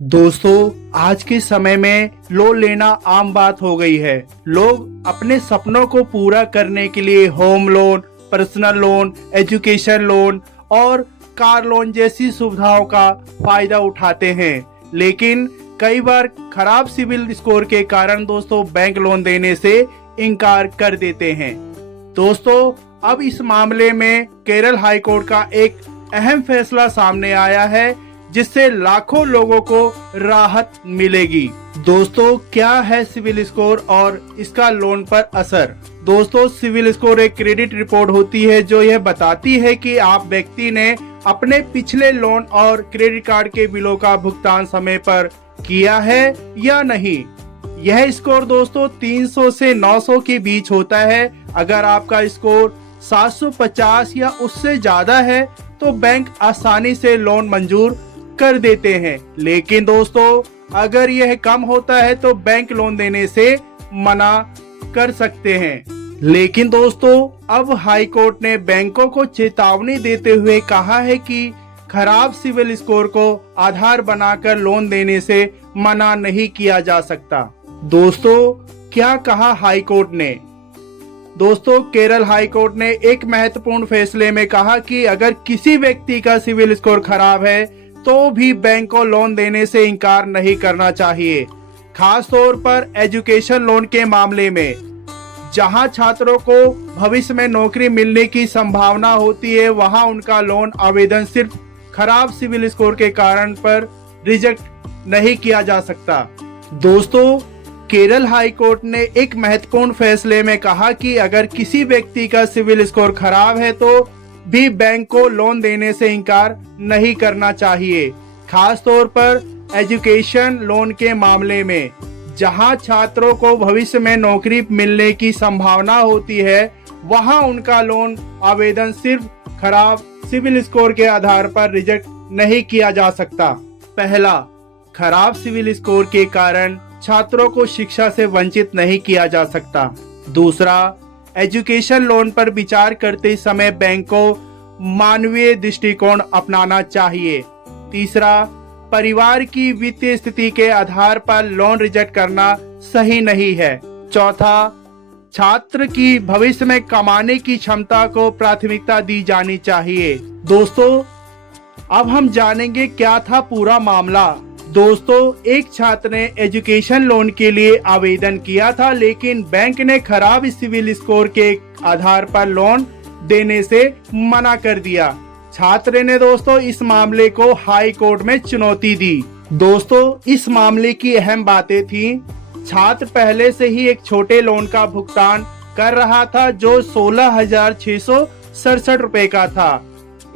दोस्तों, आज के समय में लोन लेना आम बात हो गई है। लोग अपने सपनों को पूरा करने के लिए home loan, personal loan, education loan और कार लोन जैसी सुविधाओं का फायदा उठाते हैं। लेकिन कई बार खराब सिविल स्कोर के कारण दोस्तों बैंक लोन देने से इनकार कर देते हैं। दोस्तों, अब इस मामले में केरल हाई कोर्ट का एक अहम फैसला सामने आया है, जिससे लाखों लोगों को राहत मिलेगी। दोस्तों, क्या है सिविल स्कोर और इसका लोन पर असर? दोस्तों, सिविल स्कोर एक क्रेडिट रिपोर्ट होती है जो यह बताती है कि आप व्यक्ति ने अपने पिछले लोन और क्रेडिट कार्ड के बिलों का भुगतान समय पर किया है या नहीं। यह स्कोर दोस्तों 300 से 900 के बीच होता है। अगर आपका स्कोर 750 या उससे ज्यादा है तो बैंक आसानी से लोन मंजूर कर देते हैं। लेकिन दोस्तों, अगर यह कम होता है तो बैंक लोन देने से मना कर सकते हैं। लेकिन दोस्तों, अब हाई कोर्ट ने बैंकों को चेतावनी देते हुए कहा है कि खराब सिविल स्कोर को आधार बनाकर लोन देने से मना नहीं किया जा सकता। दोस्तों, क्या कहा हाई कोर्ट ने? दोस्तों, केरल हाई कोर्ट ने एक महत्वपूर्ण फैसले में कहा कि अगर किसी व्यक्ति का सिविल स्कोर खराब है तो भी बैंक को लोन देने से इनकार नहीं करना चाहिए। खास तौर पर एजुकेशन लोन के मामले में, जहां छात्रों को भविष्य में नौकरी मिलने की संभावना होती है, वहां उनका लोन आवेदन सिर्फ खराब सिविल स्कोर के कारण पर रिजेक्ट नहीं किया जा सकता। दोस्तों, केरल हाई कोर्ट ने एक महत्वपूर्ण फैसले में कहा कि अगर किसी व्यक्ति का सिविल स्कोर खराब है तो भी बैंक को लोन देने से इनकार नहीं करना चाहिए। खास तौर पर एजुकेशन लोन के मामले में, जहां छात्रों को भविष्य में नौकरी मिलने की संभावना होती है, वहां उनका लोन आवेदन सिर्फ खराब सिविल स्कोर के आधार पर रिजेक्ट नहीं किया जा सकता। पहला, खराब सिविल स्कोर के कारण छात्रों को शिक्षा से वंचित नहीं किया जा सकता। दूसरा, एजुकेशन लोन पर विचार करते समय बैंक को मानवीय दृष्टिकोण अपनाना चाहिए। तीसरा, परिवार की वित्तीय स्थिति के आधार पर लोन रिजेक्ट करना सही नहीं है। चौथा, छात्र की भविष्य में कमाने की क्षमता को प्राथमिकता दी जानी चाहिए। दोस्तों, अब हम जानेंगे क्या था पूरा मामला। दोस्तों, एक छात्र ने एजुकेशन लोन के लिए आवेदन किया था, लेकिन बैंक ने खराब सिविल स्कोर के आधार पर लोन देने से मना कर दिया। छात्र ने दोस्तों इस मामले को हाई कोर्ट में चुनौती दी। दोस्तों, इस मामले की अहम बातें थी, छात्र पहले से ही एक छोटे लोन का भुगतान कर रहा था जो 16,667 रुपए का था।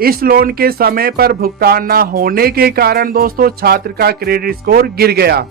इस लोन के समय पर भुगतान न होने के कारण दोस्तों छात्र का क्रेडिट स्कोर गिर गया।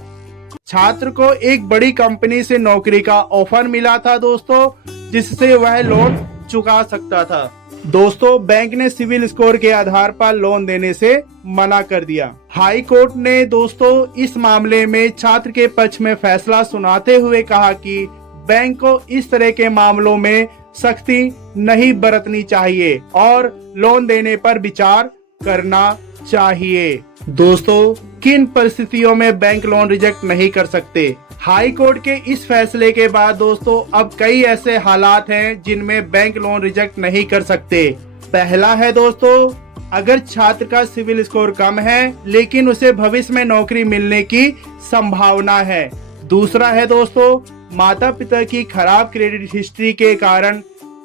छात्र को एक बड़ी कंपनी से नौकरी का ऑफर मिला था दोस्तों, जिससे वह लोन चुका सकता था। दोस्तों, बैंक ने सिविल स्कोर के आधार पर लोन देने से मना कर दिया। हाई कोर्ट ने दोस्तों इस मामले में छात्र के पक्ष में फैसला सुनाते हुए कहा कि बैंक को इस तरह के मामलों में सख्ती नहीं बरतनी चाहिए और लोन देने पर विचार करना चाहिए। दोस्तों, किन परिस्थितियों में बैंक लोन रिजेक्ट नहीं कर सकते? हाई कोर्ट के इस फैसले के बाद दोस्तों अब कई ऐसे हालात हैं जिनमें बैंक लोन रिजेक्ट नहीं कर सकते। पहला है दोस्तों, अगर छात्र का सिविल स्कोर कम है लेकिन उसे भविष्य में नौकरी मिलने की संभावना है। दूसरा है दोस्तों, माता पिता की खराब क्रेडिट हिस्ट्री के कारण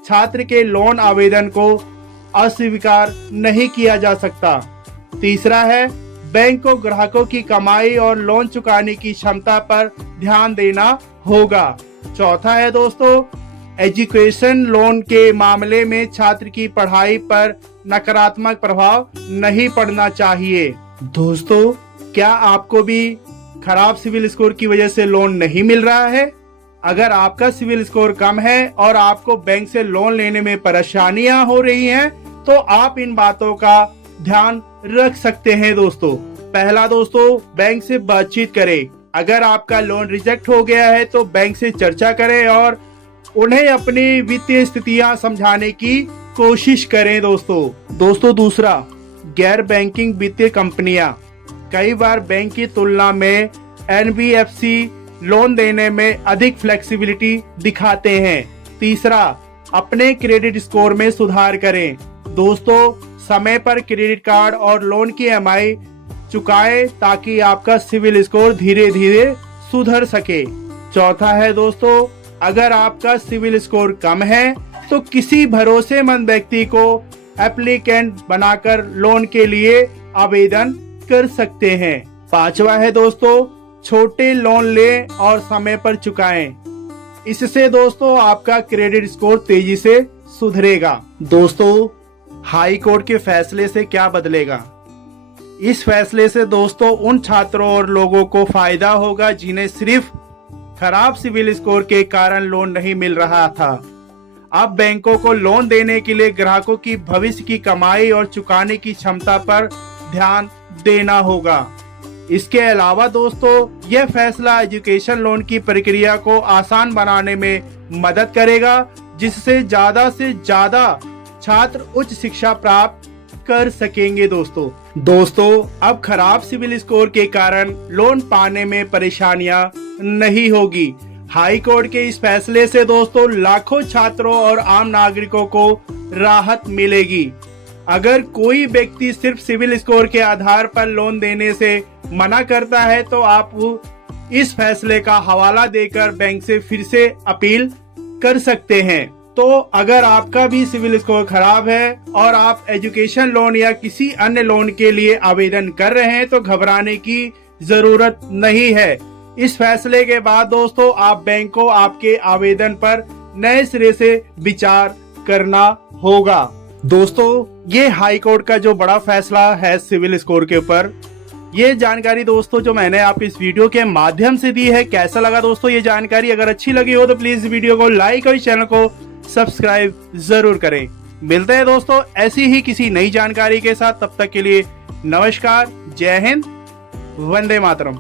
छात्र के लोन आवेदन को अस्वीकार नहीं किया जा सकता। तीसरा है, बैंक को ग्राहकों की कमाई और लोन चुकाने की क्षमता पर ध्यान देना होगा। चौथा है दोस्तों, एजुकेशन लोन के मामले में छात्र की पढ़ाई पर नकारात्मक प्रभाव नहीं पड़ना चाहिए। दोस्तों, क्या आपको भी खराब सिविल स्कोर की वजह से लोन नहीं मिल रहा है? अगर आपका सिविल स्कोर कम है और आपको बैंक से लोन लेने में परेशानियां हो रही हैं, तो आप इन बातों का ध्यान रख सकते हैं। दोस्तों, पहला दोस्तों, बैंक से बातचीत करें। अगर आपका लोन रिजेक्ट हो गया है तो बैंक से चर्चा करें और उन्हें अपनी वित्तीय स्थितियां समझाने की कोशिश करें। दोस्तों, दूसरा, गैर बैंकिंग वित्तीय कंपनियां कई बार बैंक की तुलना में NBFC लोन देने में अधिक फ्लेक्सिबिलिटी दिखाते हैं। तीसरा, अपने क्रेडिट स्कोर में सुधार करें। दोस्तों, समय पर क्रेडिट कार्ड और लोन की EMI चुकाएं ताकि आपका सिविल स्कोर धीरे धीरे सुधर सके। चौथा है दोस्तों, अगर आपका सिविल स्कोर कम है तो किसी भरोसेमंद व्यक्ति को एप्लीकेंट बनाकर लोन के लिए आवेदन कर सकते हैं। पांचवा है दोस्तों, छोटे लोन लें और समय पर चुकाएं। इससे दोस्तों आपका क्रेडिट स्कोर तेजी से सुधरेगा। दोस्तों, हाई कोर्ट के फैसले से क्या बदलेगा? इस फैसले से दोस्तों उन छात्रों और लोगों को फायदा होगा जिन्हें सिर्फ खराब सिविल स्कोर के कारण लोन नहीं मिल रहा था। अब बैंकों को लोन देने के लिए ग्राहकों की भविष्य की कमाई और चुकाने की क्षमता पर ध्यान देना होगा। इसके अलावा दोस्तों यह फैसला एजुकेशन लोन की प्रक्रिया को आसान बनाने में मदद करेगा, जिससे ज्यादा से ज्यादा छात्र उच्च शिक्षा प्राप्त कर सकेंगे। दोस्तों अब खराब सिविल स्कोर के कारण लोन पाने में परेशानियां नहीं होगी। हाई कोर्ट के इस फैसले से दोस्तों लाखों छात्रों और आम नागरिकों को राहत मिलेगी। अगर कोई व्यक्ति सिर्फ सिविल स्कोर के आधार पर लोन देने से मना करता है तो आप इस फैसले का हवाला देकर बैंक से फिर से अपील कर सकते हैं। तो अगर आपका भी सिविल स्कोर खराब है और आप एजुकेशन लोन या किसी अन्य लोन के लिए आवेदन कर रहे हैं तो घबराने की जरूरत नहीं है। इस फैसले के बाद दोस्तों आप बैंक को आपके आवेदन पर नए सिरे से विचार करना होगा। दोस्तों, ये हाई कोर्ट का जो बड़ा फैसला है सिविल स्कोर के ऊपर, ये जानकारी दोस्तों जो मैंने आपको इस वीडियो के माध्यम से दी है। कैसा लगा दोस्तों ये जानकारी? अगर अच्छी लगी हो तो प्लीज वीडियो को लाइक और चैनल को सब्सक्राइब जरूर करें। मिलते हैं दोस्तों ऐसी ही किसी नई जानकारी के साथ। तब तक के लिए नमस्कार, जय हिंद, वंदे मातरम।